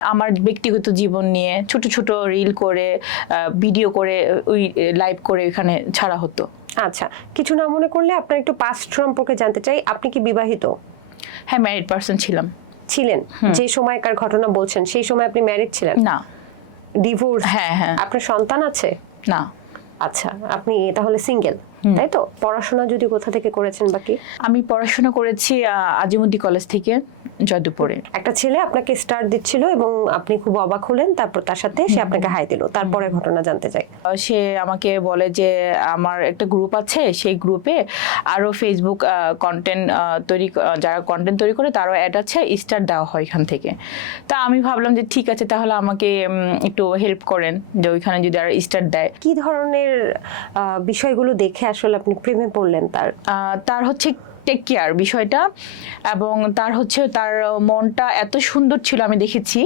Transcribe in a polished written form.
আমার ব্যক্তিগত জীবন নিয়ে ছোট ছোট রিল করে ভিডিও করে ওই লাইভ করে এখানে ছাড়া হতো। আচ্ছা, কিছু না মনে করলে আপনার একটু পাস্ট সম্পর্কে জানতে চাই। আপনি কি বিবাহিত? হ্যাঁ, ম্যারিড পার্সন ছিলাম। ছিলেন? যে সময়কার ঘটনা বলছেন সেই সময় আপনি ম্যারিড ছিলেন? না। ডিভোর্স? হ্যাঁ হ্যাঁ। আপনার সন্তান আছে? না। আচ্ছা, আপনি তাহলে সিঙ্গেল, তাই তো? পড়াশোনা যদি কোথা থেকে করেছেন বাকি? আমি পড়াশোনা করেছি আজিমুদ্দি কলেজ থেকে, জয়দেবপুরে। একটা ছেলে আপনাকে স্টার দিচ্ছিল এবং আপনি খুব অবাক হলেন, তারপর তার সাথে সে আপনাকে হাই দিল, তারপরে ঘটনা জানতে চাই। সে আমাকে বলে যে আমার একটা গ্রুপ আছে, সেই গ্রুপে আরো ফেসবুক কন্টেন্ট তৈরি, যারা কন্টেন্ট তৈরি করে তারও অ্যাড আছে, স্টার দেওয়া হয় এখান থেকে। তা আমি ভাবলাম যে ঠিক আছে, তাহলে আমাকে একটু হেল্প করেন যে ওইখানে যদি আর স্টার দেয়। কি ধরনের বিষয়গুলো দেখে আসলে আপনি প্রেমে পড়লেন তার হচ্ছে টেক কেয়ার বিষয়টা, এবং তার হচ্ছে তার মনটা এত সুন্দর ছিল আমি দেখেছি।